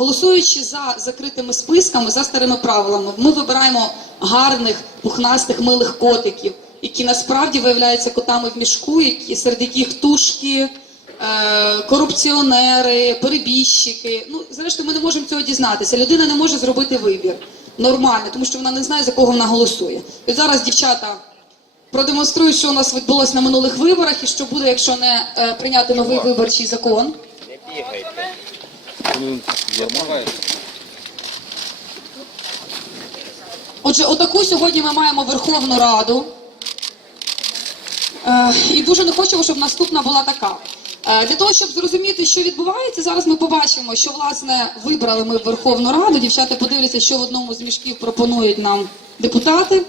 голосуючи за закритими списками, за старими правилами, ми вибираємо гарних, пухнастих, милих котиків, які насправді виявляються котами в мішку, які серед яких тушки, е, корупціонери, перебіжчики. Ну, зрештою, ми не можемо цього дізнатися. Людина не може зробити вибір нормально, тому що вона не знає, за кого вона голосує. І зараз дівчата продемонструють, що у нас відбулося на минулих виборах, і що буде, якщо не е, прийняти новий виборчий закон. Отже, отаку сьогодні ми маємо Верховну Раду. Е, і дуже не хочемо, щоб наступна була така. Е, для того, щоб зрозуміти, що відбувається, зараз ми побачимо, що власне вибрали ми Верховну Раду. Дівчата подивляться, що в одному з мішків пропонують нам депутати.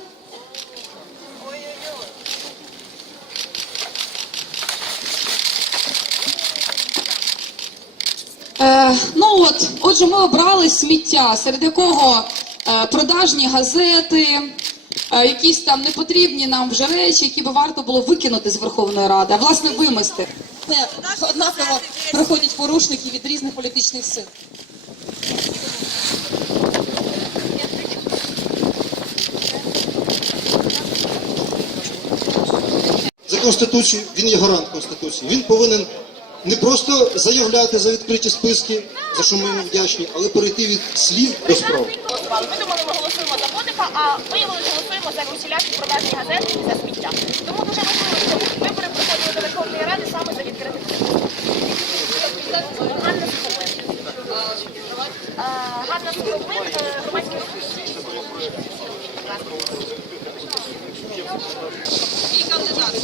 Е, ну от, отже, ми обрали сміття, серед якого е, продажні газети, е, якісь там непотрібні нам вже речі, які би варто було викинути з Верховної Ради, а власне вимести. Це однаково проходять порушники від різних політичних сил. за Конституцію, він є гарант Конституції. Він повинен не просто заявляти за відкриті списки, за що ми йому вдячні, але перейти від слів до справ. Ми думали, ми голосуємо за Бодика, а виявилося, голосуємо за усілякі продажні газети і за сміття. Тому дуже важливо, щоб вибори проходили до Верховної Ради саме за. Ганна Сухомлин. Е, Ганна Сухомлин, е, громадський рух. І кандидати.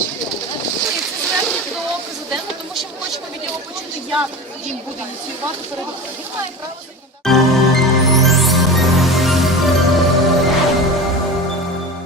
Я їм буду ініціювати перевірку. Він право